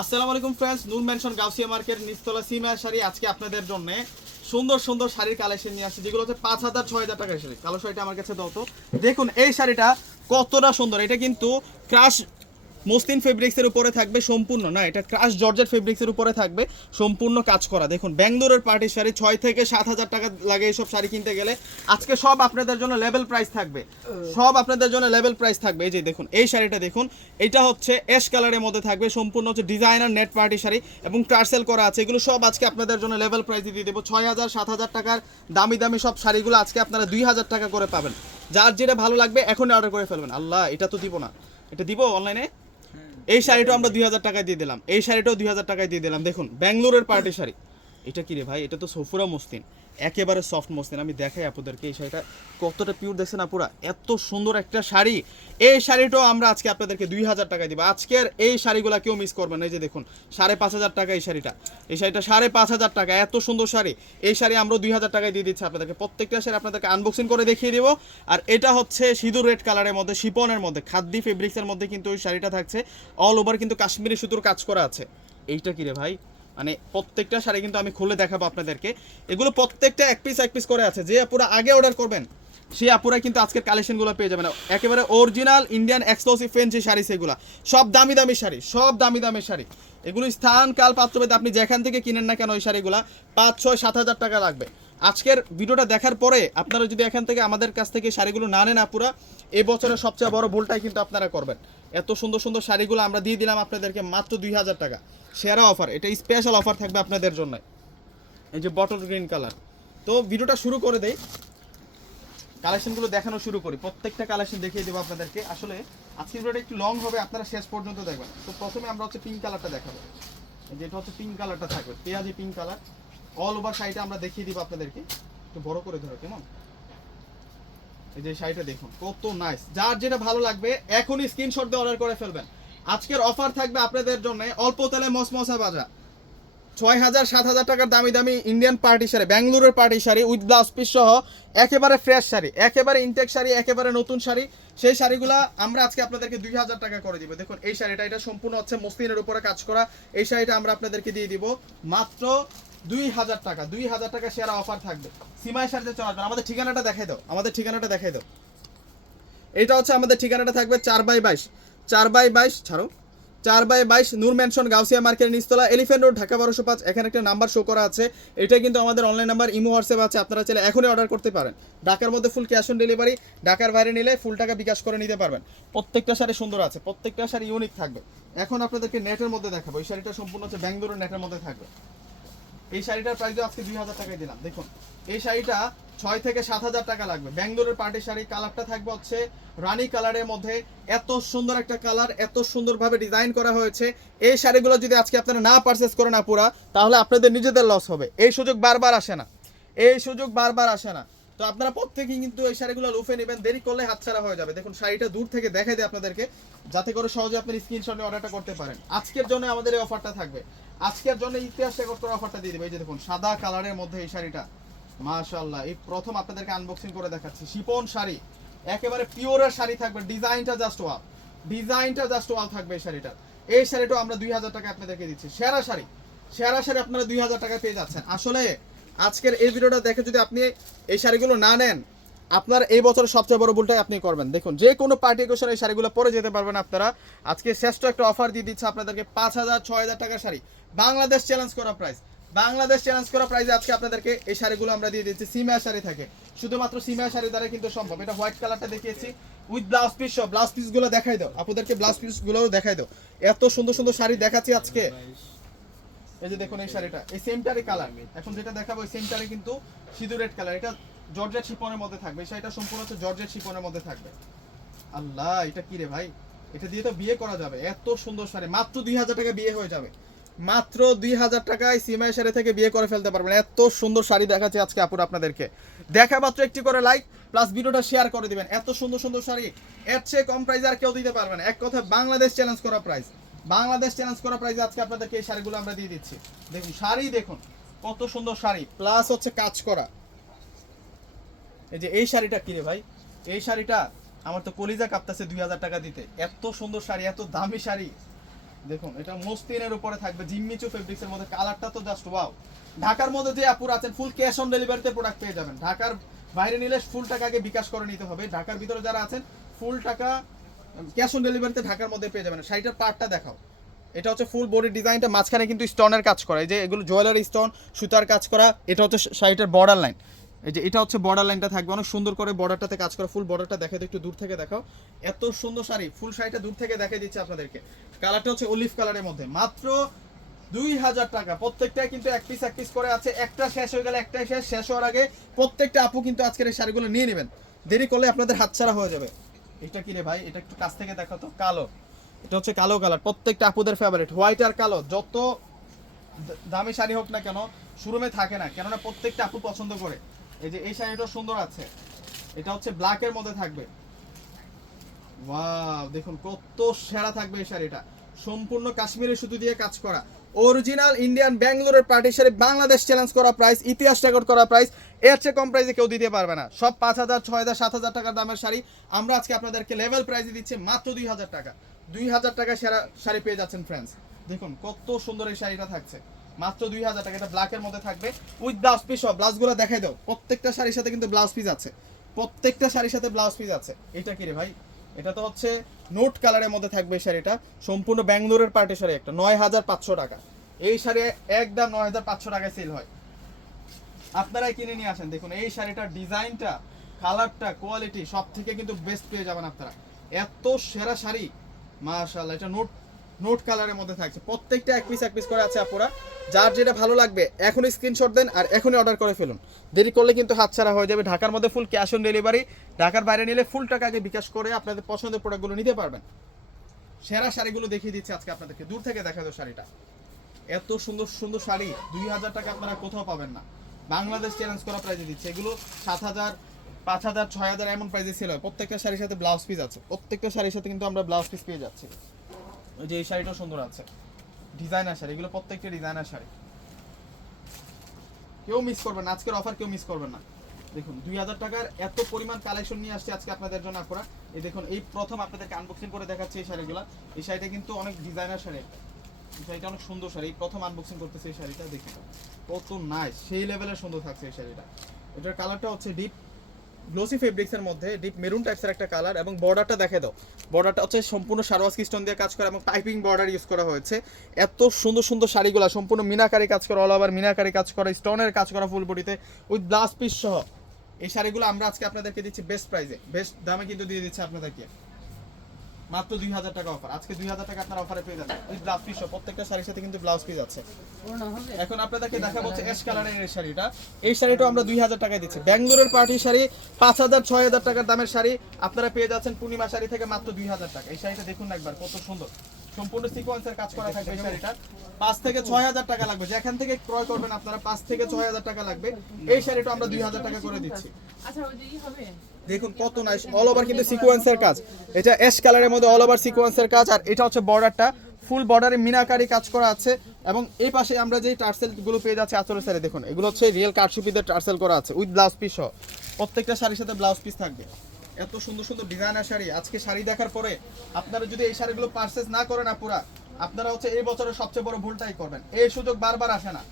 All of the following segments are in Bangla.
আসসালামু আলাইকুম friends Noor mansion Gausia market Nistala Sima sari আজকে আপনাদের জন্য। সুন্দর সুন্দর শাড়ির কালেকশন নিয়ে আসছে, যেগুলো হচ্ছে পাঁচ হাজার, ছয় হাজার টাকার শাড়ি। কালো শাড়িটা আমার কাছে দাও তো। দেখুন, এই শাড়িটা কতটা সুন্দর। এটা কিন্তু ক্রাশ মসলিন ফেব্রিক্সের উপরে থাকবে সম্পূর্ণ, না, এটা ক্রাশ জর্জেট ফেব্রিক্সের উপরে থাকবে সম্পূর্ণ কাজ করা। দেখুন, ব্যাঙ্গালোরের পার্টির শাড়ি ছয় থেকে সাত হাজার টাকা লাগে এইসব শাড়ি কিনতে গেলে। আজকে সব আপনাদের জন্য লেভেল প্রাইস থাকবে। সব আপনাদের জন্য লেভেল প্রাইস থাকবে। এই যে দেখুন, এই শাড়িটা দেখুন, এটা হচ্ছে অ্যাশ কালারের মধ্যে থাকবে, সম্পূর্ণ হচ্ছে ডিজাইনার নেট পার্টি শাড়ি এবং টার্সেল করা আছে। এগুলো সব আজকে আপনাদের জন্য লেভেল প্রাইসে দিয়ে দেবো। ছয় হাজার, সাত হাজার টাকার দামি দামি সব শাড়িগুলো আজকে আপনারা দুই হাজার টাকা করে পাবেন। যার যেটা ভালো লাগবে, এখনই অর্ডার করে ফেলবেন। আল্লাহ, এটা তো দিব না। এটা দিব অনলাইনে এই শাড়িটাও আমরা দুই হাজার টাকায় দিয়ে দিলাম। এই শাড়িটাও দুই হাজার টাকায় দিয়ে দিলাম। দেখুন, ব্যাঙ্গালোরের পার্টি শাড়ি। এটা কি রে ভাই? এটা তো সফুরা মসলিন একেবারে সফট মসলিন আমি দেখাই আপনাদেরকে এই শাড়িটা। কতটা পিওর দেখছেন আপুরা? এত সুন্দর একটা শাড়ি। এই শাড়িটাও আমরা আজকে আপনাদেরকে দুই হাজার টাকায় দিব। আজকের এই শাড়িগুলো কেউ মিস করবেন এই যে দেখুন, সাড়ে পাঁচ হাজার টাকা এই শাড়িটা। এই শাড়িটা সাড়ে পাঁচ হাজার টাকা। এত সুন্দর শাড়ি। এই শাড়ি আমরা দুই হাজার টাকায় দিয়ে দিচ্ছি আপনাদেরকে। প্রত্যেকটা শাড়ি আপনাদেরকে আনবক্সিং করে দেখিয়ে দিব। আর এটা হচ্ছে সিঁদুর রেড কালারের মধ্যে শিপনের মধ্যে, খাদ্যি ফেব্রিক্সের মধ্যে কিন্তু ওই শাড়িটা থাকছে। অল ওভার কিন্তু কাশ্মীরি সুতোর কাজ করা আছে। এইটা কি রে ভাই? মানে প্রত্যেকটা শাড়ি কিন্তু আমি খুলে দেখাবো আপনাদেরকে। এগুলো প্রত্যেকটা এক পিস এক পিস করে আছে। যে আপুরা আগে অর্ডার করবেন, সেই আপুরা কিন্তু আজকের কালেকশনগুলো পেয়ে যাবেন। একেবারে original Indian exclusive fancy sari সেগুলা। সব দামি দামি শাড়ি, সব দামি দামি শাড়ি। এগুলো স্থান, কাল, পাত্রভেদে, আপনি যেখান থেকে কিনেন না কেন ওই শাড়িগুলো, পাঁচ, ছয়, সাত হাজার টাকা লাগবে। আজকের ভিডিওটা দেখার পরে আপনারা যদি এখান থেকে আমাদের কাছ থেকে শাড়িগুলো না নেন আপুরা এই বছরের সবচেয়ে বড় ভুলটাই কিন্তু আপনারা করবেন। এত সুন্দর সুন্দর শাড়িগুলো আমরা দিয়ে দিলাম আপনাদেরকে মাত্র দুই হাজার টাকা। সেরা অফার এটা স্পেশাল অফার থাকবে আপনাদের জন্য। এই যে বটল গ্রিন কালার তো ভিডিওটা শুরু করে দেই। কালেকশনগুলো দেখানো শুরু করি। প্রত্যেকটা কালেকশন দেখিয়ে দেবো আপনাদেরকে। আসলে আজকের ভিডিওটা একটু লং হবে, আপনারা শেষ পর্যন্ত দেখবেন। তো প্রথমে আমরা হচ্ছে পিঙ্ক কালারটা দেখাবো। যেটা হচ্ছে পিঙ্ক কালারটা থাকবে। পেঁয়াজি পিঙ্ক কালার অল ওভার শাড়িটা আমরা দেখিয়ে দিব আপনাদেরকে। একটু বড় করে ধরো, কেমন? এই যে শাড়িটা দেখুন, কত নাইস যার যেটা ভালো লাগবে, এখনই স্ক্রিনশট দিয়ে অর্ডার করে ফেলবেন। আজকের অফার থাকবে আপনাদের জন্য অল্প তেলে মসমসা বাজা ছয় হাজার, সাত হাজার টাকার দামি দামি ইন্ডিয়ান পার্টি শাড়ি ব্যাঙ্গালোরের party sari with blouse piece সহ একেবারে ফ্রেশ শাড়ি, একেবারে ইনটেক শাড়ি, একেবারে নতুন শাড়ি। সেই শাড়িগুলো আমরা আজকে আপনাদেরকে দুই হাজার টাকা করে দিব। দেখুন, এই শাড়িটা, এটা সম্পূর্ণ হচ্ছে মসলিনের উপরে কাজ করা। এই শাড়িটা আমরা আপনাদেরকে দিয়ে দিব। মাত্র দুই হাজার টাকা, দুই হাজার টাকা সেরা অফার থাকবে। সীমায় শাড়িতে চলে আসবেন আমাদের ঠিকানাটা দেখাই দাও, আমাদের ঠিকানাটা দেখাই দাও। এটা হচ্ছে আমাদের ঠিকানাটা থাকবে চার বাই বাইশ, চার বাই বাইশ, ছাড়ো, চার বাই বাইশ, Noor mansion Gausia market Nistala elephant road Dhaka বারোশো পাঁচ, এখানে একটা নাম্বার শো করা আছে। এটা কিন্তু আমাদের অনলাইন নাম্বার ইমো হোয়াটসঅ্যাপ আছে, আপনারা চাইলে এখনই অর্ডার করতে পারেন। ঢাকার মধ্যে ফুল ক্যাশ অন ডেলিভারি ঢাকার বাইরে নিলে ফুল টাকা বিকাশ করে নিতে পারবেন। প্রত্যেকটা শাড়ি সুন্দর আছে, প্রত্যেকটা শাড়ি ইউনিক থাকবে। এখন আপনাদেরকে নেটের মধ্যে দেখাবো, এই শাড়িটা সম্পূর্ণ হচ্ছে ব্যাঙ্গালোরের নেটের মধ্যে থাকবে। এই শাড়িটার প্রাইস আজকে দুই হাজার টাকায় দিলাম। দেখুন, এই শাড়িটা ছয় থেকে সাত হাজার টাকা লাগবে। ব্যাঙ্গলোরের পার্টি শাড়ি কালারটা থাকবে হচ্ছে রানী কালারের মধ্যে। এত সুন্দর একটা কালার এত সুন্দরভাবে ডিজাইন করা হয়েছে। এই শাড়িগুলো যদি আজকে আপনারা না পারচেস করে না পুরা তাহলে আপনাদের নিজেদের লস হবে। এই সুযোগ বারবার আসে না। এই সুযোগ বারবার আসে না। তো আপনারা প্রত্যেকেই কিন্তু এই শাড়িগুলো লুফে নেবেন। দেরি করলে হাতছাড়া হয়ে যাবে। দেখুন, শাড়িটা দূর থেকে দেখাই দেয় আপনাদেরকে, যাতে করে সহজে আপনি স্ক্রিনশট অর্ডারটা করতে পারেন। আজকের জন্য আমাদের এই অফারটা থাকবে। আজকের জন্য ইতিহাস করা অফারটা দিয়ে দেবে। এই যে দেখুন, সাদা কালারের মধ্যে এই শাড়িটা। মাশাআল্লাহ, এই প্রথম আপনাদেরকে আনবক্সিং করে দেখাচ্ছি। শিপন শাড়ি। একেবারে পিওরের শাড়ি থাকবে। ডিজাইনটা জাস্ট ওয়াও ডিজাইনটা জাস্ট ওয়াও থাকবে এই শাড়িটা। এই শাড়িটাও আমরা দুই হাজার টাকা আপনাদেরকে দিচ্ছি। সেরা শাড়ি। সেরা শাড়ি আপনারা দুই হাজার টাকায় পেয়ে যাচ্ছেন। আসলে আজকের এই ভিডিওটা দেখে যদি আপনি এই শাড়িগুলো না নেন, আপনার এই বছরের সবচেয়ে বড় ভুলটাই আপনি করবেন। দেখুন, যে কোনো পার্টি অকেশনে এই শাড়িগুলো পরে যেতে পারবেন আপনারা। আজকে শ্রেষ্ঠ একটা অফার দিয়ে দিচ্ছে আপনাদেরকে পাঁচ হাজার, ছয় হাজার টাকার শাড়ি। বাংলাদেশ চ্যালেঞ্জ করা প্রাইস বাংলাদেশ চ্যালেঞ্জ করা প্রাইসে আজকে আপনাদেরকে এই শাড়িগুলো আমরা দিয়ে দিচ্ছি। সিমিয়া শাড়ি থাকে। শুধুমাত্র সিমিয়া শাড়ি দ্বারা কিন্তু সম্ভব। এটা হোয়াইট কালারটা দেখিয়েছি। উইথ ব্লাউজ পিস সব ব্লাউজ পিসগুলো দেখাই দাও। আপনাদেরকে ব্লাউজ পিসগুলোও দেখাই দাও। এত সুন্দর সুন্দর শাড়ি দেখাচ্ছি আজকে। এই যে দেখুন এই শাড়িটা, এই কালার এখন যেটা দেখাবো, এই কিন্তু কালার এটা জর্জেট শিপনের মধ্যে থাকবে। এই শাড়িটা সম্পূর্ণ হচ্ছে জর্জেট শিপনের মধ্যে থাকবে। আল্লাহ, এটা কি রে ভাই? এটা দিয়ে তো বিয়ে করা যাবে। এত সুন্দর শাড়ি। মাত্র দুই হাজার টাকা বিয়ে হয়ে যাবে। মাত্র দুই হাজার টাকায় সিমাই শাড়ি থেকে বিয়ে করে ফেলতে পারবেন। এত সুন্দর শাড়ি দেখাচ্ছে আজকে আপুর আপনাদেরকে। দেখা মাত্র একটি করে লাইক প্লাস ভিডিওটা শেয়ার করে দিবেন। এত সুন্দর সুন্দর শাড়ি। এর চেয়ে কম প্রাইস আর কেউ দিতে পারবে না। এক কথা বাংলাদেশ চ্যালেঞ্জ করা প্রাইস বাংলাদেশ চ্যালেঞ্জ করা প্রাইসে আজকে আপনাদেরকে এই শাড়িগুলো আমরা দিয়ে দিচ্ছি। দেখুন, শাড়ি দেখুন, কত সুন্দর শাড়ি। প্লাস হচ্ছে কাজ করা। এই যে এই শাড়িটা কিনে ভাই? এই শাড়িটা আমার তো কলিজা কাঁপতেছে দুই হাজার টাকা দিতে। এত সুন্দর শাড়ি, এত দামি শাড়ি। দেখুন, এটা মস্তিনের উপরে থাকবে, জিম্মিচু ফেব্রিক্সের মধ্যে কালারটা তো জাস্ট ওয়াও ঢাকার মধ্যে যে আপুর আছেন ফুল ক্যাশ অন ডেলিভারিতে প্রোডাক্ট পেয়ে যাবেন। ঢাকার বাইরে নিলে ফুল টাকা আগে বিকাশ করে নিতে হবে। ঢাকার ভিতরে যারা আছেন ফুল টাকা ক্যাশ অন ডেলিভারিতে ঢাকার মধ্যে পেয়ে যাবেন। শাড়িটার পার্টটা দেখাও। এটা হচ্ছে ফুল বডি ডিজাইনটা, মাঝখানে কিন্তু স্টোনের কাজ করা। এই যে এগুলো জুয়েলারি স্টোন সুতার কাজ করা, এটা হচ্ছে শাড়িটার বর্ডার লাইন এই যে এটা হচ্ছে বর্ডার লাইনটা থাকবে। অনেক সুন্দর করে বর্ডারটাতে কাজ করা ফুল বর্ডারটা দেখে একটু দূর থেকে দেখাও। এত সুন্দর শাড়ি ফুল শাড়িটা দূর থেকে দেখে দিচ্ছে আপনাদেরকে। কালারটা হচ্ছে অলিভ কালারের মধ্যে। মাত্র দুই হাজার টাকা। প্রত্যেকটাই কিন্তু এক পিস এক পিস করে আছে। একটা শেষ হয়ে গেলে একটাই শেষ। শেষ হওয়ার আগে প্রত্যেকটা আপু কিন্তু আজকের এই শাড়িগুলো নিয়ে নেবেন। দেরি করলে আপনাদের হাতছাড়া হয়ে যাবে। এটা কি রে ভাই? এটা একটু কাছ থেকে দেখো তো। কালো। এটা হচ্ছে কালো কালার। প্রত্যেকটা আপুদের ফেভারিট হোয়াইট আর কালো। যত দামি শাড়ি হোক না কেন শোরুমে থাকে না। কেননা প্রত্যেকটা আপু পছন্দ করে। এই যে, এই শাড়িটা সুন্দর আছে। এটা হচ্ছে ব্ল্যাকের মধ্যে থাকবে। ওয়াও দেখুন কত সেরা থাকবে এই শাড়িটা। সম্পূর্ণ কাশ্মীরি সুতো দিয়ে কাজ করা। অরিজিনাল ইন্ডিয়ান ব্যাঙ্গালোরের পার্টি শাড়ি, বাংলাদেশ চ্যালেঞ্জ করা প্রাইস ইতিহাস রেকর্ড করা প্রাইস এর চেয়ে কম প্রাইসে কেউ দিতে পারবে না। সব পাঁচ হাজার, ছয় হাজার, সাত হাজার টাকার দামের শাড়ি। আমরা আজকে আপনাদেরকে লেভেল প্রাইসে দিচ্ছি মাত্র দুই হাজার টাকা। দুই হাজার টাকা সেরা শাড়ি পেয়ে যাচ্ছেন ফ্রেন্ডস দেখুন, কত সুন্দর এই শাড়িটা থাকছে। মাত্র দুই হাজার টাকা। এটা ব্ল্যাকের মধ্যে থাকবে। উইথ ব্লাউজ পিস সব ব্লাউজগুলো দেখাই দাও। প্রত্যেকটা শাড়ির সাথে কিন্তু ব্লাউজ পিস আছে। প্রত্যেকটা শাড়ির সাথে ব্লাউজ পিস আছে। এটা কি রে ভাই? এটা তো হচ্ছে নোট কালারের মধ্যে থাকবে এই শাড়িটা। সম্পূর্ণ ব্যাঙ্গালোরের পার্টি শাড়ি একটা। নয় হাজার পাঁচশো টাকা। এই শাড়ি একদম নয় হাজার পাঁচশো টাকায় সেল হয়। আপনারাই কিনে নিয়ে আসেন। দেখুন, এই শাড়িটার ডিজাইনটা, কালারটা কোয়ালিটি সব থেকে কিন্তু বেস্ট পেয়ে যাবেন আপনারা। এত সেরা শাড়ি, মাশাআল্লাহ, এটা নোট নোট কালারের মধ্যে থাকছে। প্রত্যেকটা এক পিস এক পিস করে আছে আপুরা। যার যেটা ভালো লাগবে, এখনই স্ক্রিনশট দেন আর এখনই অর্ডার করে ফেলুন। দেরি করলে কিন্তু হাতছাড়া হয়ে যাবে। ঢাকার মধ্যে ফুল ক্যাশ অন ডেলিভারি ঢাকার বাইরে নিলে ফুল টাকা আগে বিকাশ করে আপনাদের পছন্দের প্রোডাক্টগুলো নিতে পারবেন। সেরা শাড়িগুলো দেখিয়ে দিচ্ছি আজকে আপনাদেরকে। দূর থেকে দেখা যাবে শাড়িটা। এত সুন্দর সুন্দর শাড়ি, দুই হাজার টাকা আপনারা কোথাও পাবেন না। বাংলাদেশ চ্যালেঞ্জ করা প্রাইজে দিচ্ছে। এগুলো সাত হাজার, পাঁচ হাজার, ছয় হাজার এমন প্রাইজে সেল হয়। প্রত্যেকটা শাড়ির সাথে ব্লাউজ পিস আছে। প্রত্যেকটা শাড়ির সাথে কিন্তু আমরা ব্লাউজ পিস পেয়ে যাচ্ছি। ওই যে এই শাড়িটাও সুন্দর আছে। ডিজাইনার শাড়ি। এগুলো প্রত্যেকটা ডিজাইনার শাড়ি। কেউ মিস করবেন আজকের অফার কেউ মিস করবেন না। দেখুন, দুই হাজার টাকার এত পরিমাণ কালেকশন নিয়ে আসছে আজকে আপনাদের জন্য আপনারা। এই দেখুন, এই প্রথম আপনাদেরকে আনবক্সিং করে দেখাচ্ছি এই শাড়িগুলো। এই শাড়িটা কিন্তু অনেক ডিজাইনার শাড়ি। শাড়িটা অনেক সুন্দর শাড়ি। প্রথম আনবক্সিং করতেছে এই শাড়িটা দেখুন কত নাইস সেই লেভেলের সুন্দর থাকছে এই শাড়িটা। এটার কালারটা হচ্ছে ডিপ গ্লোসি ফেব্রিক্সের মধ্যে ডিপ মেরুন টাইপসের একটা কালার এবং বর্ডারটা দেখে দাও। বর্ডারটা হচ্ছে সম্পূর্ণ সারওয়াসকি স্টোন দিয়ে কাজ করা এবং পাইপিং বর্ডার ইউজ করা হয়েছে। এত সুন্দর সুন্দর শাড়িগুলো, সম্পূর্ণ মিনাকারি কাজ করা অল ওভার মিনাকারি কাজ করা স্টোনের কাজ করা ফুল বডিতে উইথ ব্লাউজ পিস সহ। এই শাড়িগুলো আমরা আজকে আপনাদেরকে দিচ্ছি বেস্ট প্রাইসে বেস্ট দামে কিন্তু দিয়ে দিচ্ছি আপনাদেরকে। মাত্র দুই হাজার টাকা অফার আজকে দুই হাজার টাকা আপনার অফারে পেয়ে যাবেন। উইথ ব্লাউজ পিস প্রত্যেকটা শাড়ির সাথে কিন্তু ব্লাউজ পিস আছে। এখন আপনাদেরকে দেখাবো হচ্ছে অ্যাশ কালারের এই শাড়িটা। এই শাড়িটা আমরা দুই হাজার টাকায় দিচ্ছি। ব্যাঙ্গালোরের পার্টি শাড়ি পাঁচ হাজার ছয় হাজার টাকার দামের শাড়ি। আপনারা পেয়ে যাচ্ছেন পূর্ণিমা শাড়ি থেকে মাত্র দুই হাজার টাকা। এই শাড়িটা দেখুন একবার কত সুন্দর। সম্পূর্ণ সিকোয়েন্সের কাজ করা থাকবে এই শাড়িটা। পাঁচ থেকে ছয় হাজার টাকা লাগবে। যেখান থেকে ক্রয় করবেন আপনারা পাঁচ থেকে ছয় হাজার টাকা লাগবে। এই শাড়িটা আমরা দুই হাজার টাকা করে দিচ্ছি। আচ্ছা হবে? দেখুন কত নাইস অল ওভার কিন্তু সিকোয়েন্সের কাজ। এটা অ্যাশ কালারের মধ্যে অল ওভার সিকোয়েন্সের কাজ, আর এটা হচ্ছে বর্ডারটা ফুল বর্ডারে মিনাকারি কাজ করা আছে, এবং এই পাশে আমরা যে টার্সেলগুলো পেয়ে যাচ্ছি আচরের সাইডে দেখুন, এগুলো হচ্ছে রিয়েল কারচুপিদের টার্সেল করা আছে উইথ ব্লাউজ পিস সহ। প্রত্যেকটা শাড়ির সাথে ব্লাউজ পিস থাকবে। এত সুন্দর সুন্দর ডিজাইনার শাড়ি। আজকে শাড়ি দেখার পরে আপনারা যদি এই শাড়িগুলো পারচেস না করেন আপুরা, আপনারা হচ্ছে এই বছরের সবচেয়ে বড় ভুলটাই করবেন। এই সুযোগ বারবার আসে না।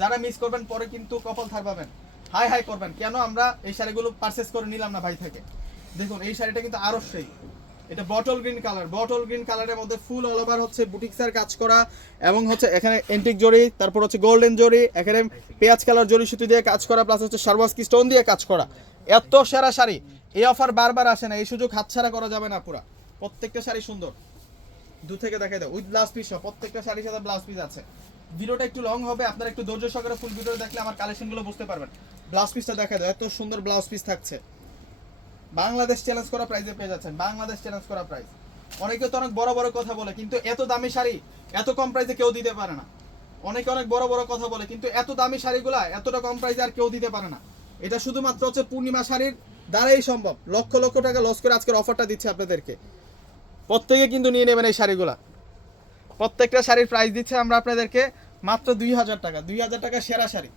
যারা মিস করবেন, পরে কিন্তু কপাল থার পাবেন। হাই হাই করবেন। কেন আমরা এই শাড়িগুলো পারচেস করে নিলাম না ভাই থেকে? দেখুন, এই শাড়িটা কিন্তু আরও সেই। এটা bottle green colour bottle green কালারের মধ্যে ফুল অল ওভার হচ্ছে বুটিক্সের কাজ করা এবং হচ্ছে এখানে এন্টিক জরি তারপর হচ্ছে গোল্ডেন জরি এখানে পেঁয়াজ কালার জরি সুতি দিয়ে কাজ করা প্লাস হচ্ছে সার্বাস্কি স্টোন দিয়ে কাজ করা। এত সেরা শাড়ি। এই অফার বারবার আসে না, এই সুযোগ হাতছাড়া করা যাবে না পুরা। প্রত্যেকটা শাড়ি সুন্দর। দু থেকে দেখে দাও উইথ ব্লাউজ পিস প্রত্যেকটা শাড়ির সাথে ব্লাউজ পিস আছে। ভিডিওটা একটু লং হবে, আপনারা একটু ধৈর্য সহকারে ফুল ভিডিও দেখলে আমার কালেকশনগুলো বুঝতে পারবেন। ব্লাউজ পিসটা দেখা দাও, এত সুন্দর ব্লাউজ পিস থাকছে। বাংলাদেশ চ্যালেঞ্জ করা প্রাইজে পেয়ে যাচ্ছেন, বাংলাদেশ চ্যালেঞ্জ করা প্রাইস অনেকে তো অনেক বড় বড় কথা বলে, কিন্তু এত দামি শাড়ি এত কম প্রাইসে কেউ দিতে পারে না। অনেকে অনেক বড় বড় কথা বলে, কিন্তু এত দামি শাড়িগুলা এতটা কম প্রাইসে আর কেউ দিতে পারে না। এটা শুধুমাত্র হচ্ছে পূর্ণিমা শাড়ির দ্বারাই সম্ভব। লক্ষ লক্ষ টাকা লস করে আজকের অফারটা দিচ্ছে আপনাদেরকে। প্রত্যেকে কিন্তু নিয়ে নেবেন এই শাড়িগুলা। প্রত্যেকটা শাড়ির প্রাইস দিচ্ছে আমরা আপনাদেরকে মাত্র দুই হাজার টাকা, দুই হাজার টাকা সেরা শাড়ি।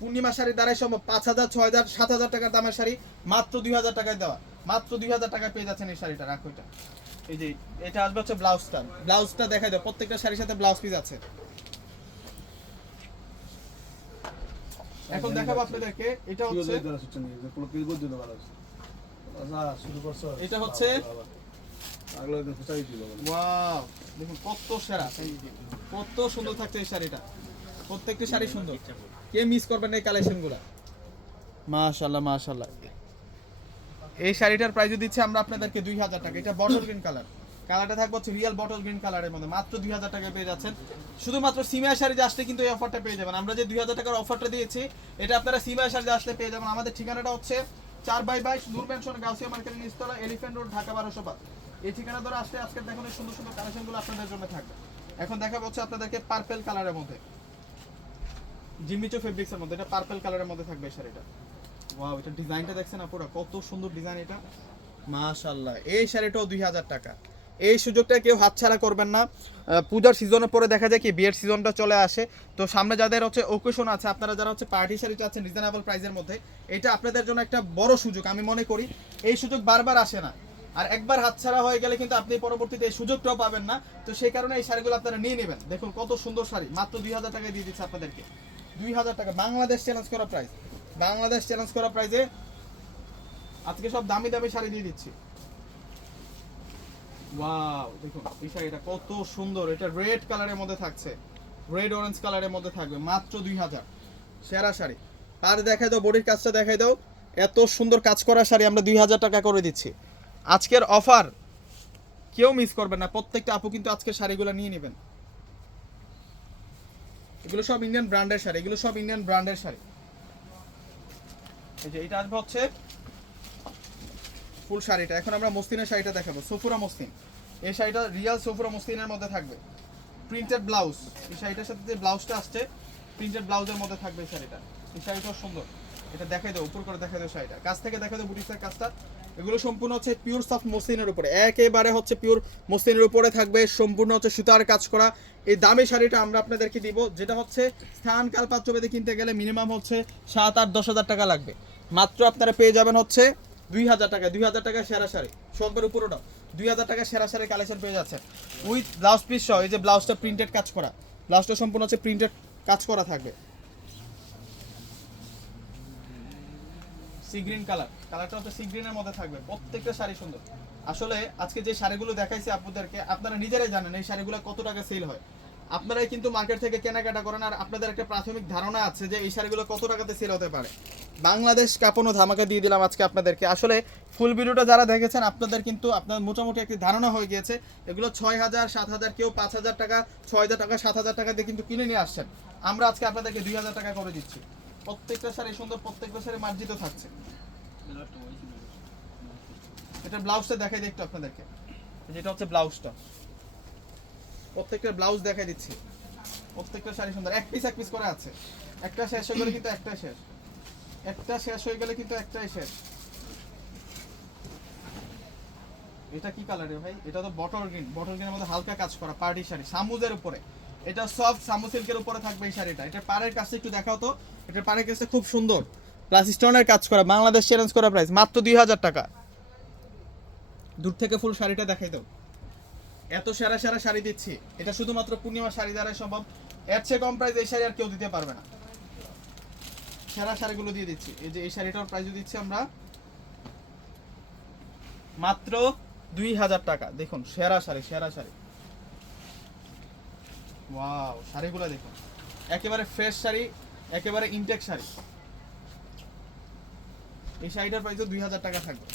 পূর্ণিমা শাড়ির দ্বারাই সম্ভব। পাঁচ হাজার ছয় হাজার সাত হাজার টাকার দামের শাড়ি মাত্র দুই হাজার টাকায় দেওয়া। মাত্র দুই হাজার টাকায় পেয়ে যাচ্ছেন এই শাড়িটা রাখো এটা এই যে এটা আসবে হচ্ছে ব্লাউজটা। ব্লাউজটা দেখাই দাও প্রত্যেকটা শাড়ির সাথে ব্লাউজ পিস আছে। এখন দেখাবো আপনাদেরকে এটা হচ্ছে এটা হচ্ছে ওয়াও দেখুন কত সেরা। কত সুন্দর থাকছে এই শাড়িটা। প্রত্যেকটি শাড়ি সুন্দর। কে মিস করবেন এই কালেকশনগুলো মাশাআল্লাহ মাশাআল্লাহ। এই শাড়িটার প্রাইস দিচ্ছে আমরা আপনাদেরকে দুই হাজার টাকা। এটা বটল গ্রিন কালার কালারটা থাকবে হচ্ছে রিয়েল বটল গ্রিন কালারের মধ্যে। মাত্র দুই হাজার টাকায় পেয়ে যাচ্ছেন। শুধুমাত্র সিমিয়া শাড়িতে আসলে কিন্তু এই অফারটা পেয়ে যাবেন। আমরা যে দুই হাজার টাকার অফারটা দিয়েছি এটা আপনারা সিমিয়া শাড়িতে আসলে পেয়ে যাবেন। আমাদের ঠিকানাটা হচ্ছে চার বাই বাইশ নূর পেনশন গাউসিয়া মার্কেট নিচতলা এলিফ্যান্ট রোড ঢাকা বারোশো পাঁচ। এই ঠিকানা ধরে আসলে আজকের দেখুন এই সুন্দর সুন্দর কালেকশনগুলো আপনাদের জন্য থাকবে। এখন দেখাবো হচ্ছে আপনাদেরকে পার্পেল কালারের মধ্যে। জিমিচো ফেব্রিক্সের মধ্যে, এটা পার্পেল কালারের মধ্যে থাকবে শাড়িটা। ওয়াও এটা ডিজাইনটা দেখছেন আপুরা কত সুন্দর ডিজাইন এটা। মাশাআল্লাহ, এই শাড়িটাও দুই হাজার টাকা। এই সুযোগটা কেউ হাতছাড়া করবেন না। পূজার সিজনের পরে দেখা যায় কি বিয়ের সিজনটা চলে আসে। তো সামনে যাদের হচ্ছে ওকেশন আছে, আপনারা যারা হচ্ছে পার্টি শাড়ি চাচ্ছেন রিজনেবল প্রাইসের মধ্যে, এটা আপনাদের জন্য একটা বড় সুযোগ, আমি মনে করি। এই সুযোগ বারবার আসে না। আর একবার হাতছাড়া হয়ে গেলে কিন্তু আপনি পরবর্তীতে এই সুযোগটাও পাবেন না। তো সেই কারণে এই শাড়িগুলো আপনারা নিয়ে নেবেন। দেখুন কত সুন্দর শাড়ি, মাত্র দুই হাজার টাকায় দিয়ে দিচ্ছে আপনাদেরকে। দুই হাজার টাকা। বাংলাদেশ চ্যালেঞ্জ করা প্রাইস বাংলাদেশ চ্যালেঞ্জ করা প্রাইসে আজকে সব দামি দামি শাড়ি দিয়ে দিচ্ছি। ওয়াও দেখুন, এই শাড়িটা কত সুন্দর। এটা রেড কালারের মধ্যে থাকছে। রেড অরেঞ্জ কালারের মধ্যে থাকবে। মাত্র দুই হাজার। সেরা শাড়ি। আর দেখাই দাও, বডির কাজটা দেখাই দাও। এত সুন্দর কাজ করা শাড়ি আমরা দুই হাজার টাকা করে দিচ্ছি। আজকের অফার কেউ মিস করবেন না। প্রত্যেকটা আপু কিন্তু আজকের শাড়িগুলো নিয়ে নেবেন। এগুলো সব ইন্ডিয়ান ব্র্যান্ডের শাড়ি, এগুলো সব ইন্ডিয়ান ব্র্যান্ডের শাড়ি। এই যে এটা আসবে হচ্ছে ফুল শাড়িটা। এখন আমরা মসলিনের শাড়িটা দেখাবো, সফুরা মসলিন এই শাড়িটা রিয়াল সফুরা মসলিনের মধ্যে থাকবে। প্রিন্টেড ব্লাউজ এই শাড়িটার সাথে যে ব্লাউজটা আসছে প্রিন্টেড ব্লাউজের মধ্যে থাকবে এই শাড়িটা। এই শাড়িটাও সুন্দর। এটা দেখাই দাও, উপর করে দেখাই দাও শাড়িটা। কাছ থেকে দেখাই দাও বুটিক্সের কাজটা। এগুলো সম্পূর্ণ হচ্ছে পিওর সফট মসলিনের উপরে। একেবারে হচ্ছে পিওর মসলিনের উপরে থাকবে, সম্পূর্ণ হচ্ছে সুতার কাজ করা। এই দামি শাড়িটা আমরা আপনাদেরকে দিব, যেটা হচ্ছে স্থান কাল পাত্র বেঁধে কিনতে গেলে মিনিমাম হচ্ছে সাত আট দশ হাজার টাকা লাগবে। মাত্র আপনারা পেয়ে যাবেন হচ্ছে দুই হাজার টাকা, দুই হাজার টাকা সেরা শাড়ি। সবের উপরটা দুই হাজার টাকা সেরা শাড়ি কালেকশন পেয়ে যাচ্ছে উইথ ব্লাউজ পিস সহ, এই যে ব্লাউজটা প্রিন্টেড কাজ করা। ব্লাউজটা সম্পূর্ণ হচ্ছে প্রিন্টেড কাজ করা থাকবে। Sea green colour. কালারটা হচ্ছে সি গ্রিনের মধ্যে থাকবে। প্রত্যেকটা শাড়ি সুন্দর। আসলে আজকে যে শাড়িগুলো দেখাইছি আপনাদেরকে, আপনারা নিজেরাই জানেন এই শাড়িগুলো কত টাকা সেল হয়। আপনারাই কিন্তু মার্কেট থেকে কেনাকাটা করেন আর আপনাদের একটা প্রাথমিক ধারণা আছে যে এই শাড়িগুলো কত টাকাতে সেল হতে পারে। বাংলাদেশ কাপড়ও ধামাকা দিয়ে দিলাম আজকে আপনাদেরকে। আসলে ফুল ভিডিওটা যারা দেখেছেন, আপনাদের কিন্তু আপনার মোটামুটি একটি ধারণা হয়ে গিয়েছে। এগুলো ছয় হাজার, সাত হাজার, কেউ পাঁচ হাজার টাকা, ছয় হাজার টাকা, সাত হাজার টাকা দিয়ে কিন্তু কিনে নিয়ে আসছেন। আমরা আজকে আপনাদেরকে দুই হাজার টাকা করে দিচ্ছি। প্রত্যেকটা শাড়ি সুন্দর, প্রত্যেকটা শাড়ি মার্জিত থাকছে। এটা ব্লাউজটা দেখাই একটু আপনাদেরকে। যেটা হচ্ছে ব্লাউজটা প্রত্যেকটা ব্লাউজ দেখাই দিচ্ছি। প্রত্যেকটা শাড়ি সুন্দর। এক পিস এক পিস করে আছে। একটা শেষ হয়ে গেলে কিন্তু একটাই শেষ। একটা শেষ হয়ে গেলে কিন্তু একটাই শেষ। এটা কি কালারে ভাই? এটা তো বটল গ্রিন বটল গ্রিনের মধ্যে হালকা কাজ করা পার্টি শাড়ি সামুজের উপরে। এটা সফট সামু সিল্কের উপরে থাকবে এই শাড়িটা। এটা পাড়ের কাছে একটু দেখাও তো। এটা পাড়ের কাছে খুব সুন্দর। প্লাস স্টোনের কাজ করা। বাংলাদেশ চ্যালেঞ্জ করা প্রাইস মাত্র দুই হাজার টাকা। দূর থেকে ফুল শাড়িটা দেখাই দাও। এত সেরা সেরা শাড়ি দিচ্ছি। এটা শুধুমাত্র পূর্ণিমা শাড়ি দ্বারাই সম্ভব। এর চেয়ে কম প্রাইস এই শাড়ি আর কেউ দিতে পারবে না। সেরা শাড়িগুলো দিয়ে দিচ্ছি। এই যে এই শাড়িটার প্রাইস দিচ্ছি আমরা মাত্র দুই হাজার টাকা। দেখুন, সেরা শাড়ি সেরা শাড়ি। ওয়াও শাড়িগুলো দেখুন। একেবারে ফ্রেশ শাড়ি, একেবারে ইনটেক শাড়ি। এই শাড়িটার প্রাইসও দুই হাজার টাকা থাকবে।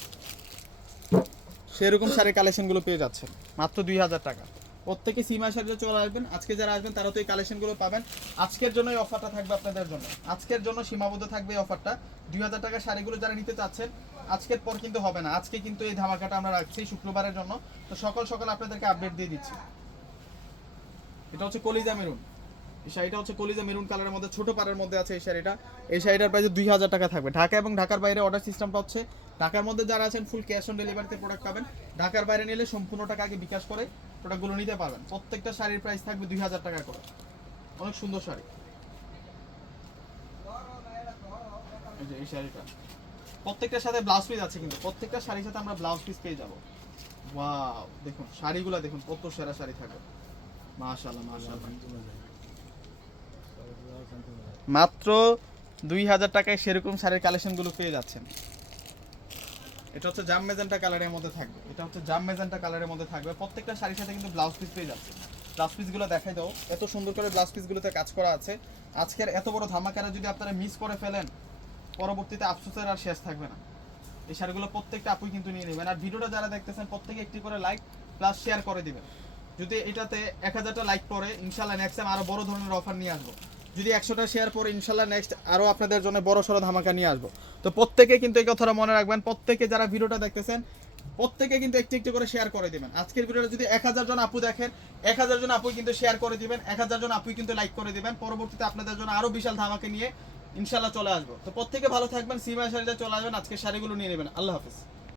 সেরকম শাড়ির কালেকশনগুলো পেয়ে যাচ্ছেন, মাত্র দুই হাজার টাকা। প্রত্যেকে সীমা শাড়িতে চলে আসবেন। আজকে যারা আসবেন, তারা তো এই কালেকশনগুলো পাবেন। আজকের জন্য এই অফারটা থাকবে আপনাদের জন্য। আজকের জন্য সীমাবদ্ধ থাকবে এই অফারটা দুই হাজার টাকার শাড়িগুলো যারা নিতে চাচ্ছেন, আজকের পর কিন্তু হবে না। আজকে কিন্তু এই ধামাকাটা আমরা রাখছি শুক্রবারের জন্য। তো সকাল সকাল আপনাদেরকে আপডেট দিয়ে দিচ্ছি। এটা হচ্ছে কলিজা মেরুন। এই শাড়িটা হচ্ছে কলিজা মেরুন কালারের মধ্যে, ছোট পাড়ের মধ্যে আছে এই শাড়িটা। এই শাড়িটার প্রাইস দুই হাজার টাকা থাকবে। ঢাকা এবং ঢাকার বাইরে অর্ডার সিস্টেমটা হচ্ছে, ঢাকার মধ্যে যারা আছেন ফুল ক্যাশ অন ডেলিভারিতে প্রোডাক্ট পাবেন, ঢাকার বাইরে নিলে সম্পূর্ণ টাকা আগে বিকাশ করে প্রোডাক্টগুলো নিতে পারবেন। প্রত্যেকটা শাড়ির প্রাইস থাকবে দুই হাজার টাকা করে। অনেক সুন্দর শাড়ি। এই শাড়িটা। প্রত্যেকটার সাথে ব্লাউজ পিস আছে কিন্তু, প্রত্যেকটা শাড়ির সাথে আমরা ব্লাউজ পিস পেয়ে যাব। ওয়াও দেখুন, শাড়িগুলো দেখুন, কত সেরা শাড়ি থাকে মাত্র দুই হাজার টাকায় সেরকম শাড়ির কালেকশনগুলো পেয়ে যাচ্ছেন। এটা হচ্ছে জাম মেজেন্টা কালারের মধ্যে থাকবে। এটা হচ্ছে জাম মেজেন্টা কালারের মধ্যে থাকবে। প্রত্যেকটা শাড়ির সাথে কিন্তু ব্লাউজ পিস পেয়ে যাচ্ছে ব্লাউজ পিসগুলো দেখাই দাও। এত সুন্দর করে ব্লাউজ পিসগুলোতে কাজ করা আছে। আজকের এত বড় ধামাকারা যদি আপনারা মিস করে ফেলেন, পরবর্তীতে আফসোসের আর শেষ থাকবে না। এই শাড়িগুলো প্রত্যেকটা আপুই কিন্তু নিয়ে নেবেন। আর ভিডিওটা যারা দেখতেছেন, প্রত্যেকে একটি করে লাইক প্লাস শেয়ার করে দিবেন। যদি এটাতে এক হাজারটা লাইক পরে ইনশাল্লাহ নেক্সট টাইম আরও বড় ধরনের অফার নিয়ে আসব। যদি একশোটা শেয়ার পরে ইনশাল্লাহ নেক্সট আরও আপনাদের জন্য বড় সড়ো ধামাকা নিয়ে আসব। তো প্রত্যেকে কিন্তু এই কথাটা মনে রাখবেন, প্রত্যেকে যারা ভিডিওটা দেখতেছেন, প্রত্যেকে কিন্তু একটু একটু করে শেয়ার করে দিবেন। আজকের ভিডিওটা যদি এক হাজার জন আপু দেখেন, এক হাজার জন আপু কিন্তু শেয়ার করে দিবেন, এক হাজার জন আপুই কিন্তু লাইক করে দিবেন। পরবর্তীতে আপনাদের জন্য আরও বিশাল ধামাকে নিয়ে ইনশাল্লাহ চলে আসব। তো প্রত্যেকে ভালো থাকবেন সিমা শাড়িতে চলে আসবেন আজকে শাড়িগুলো নিয়ে নেবেন। আল্লাহ হাফিজ।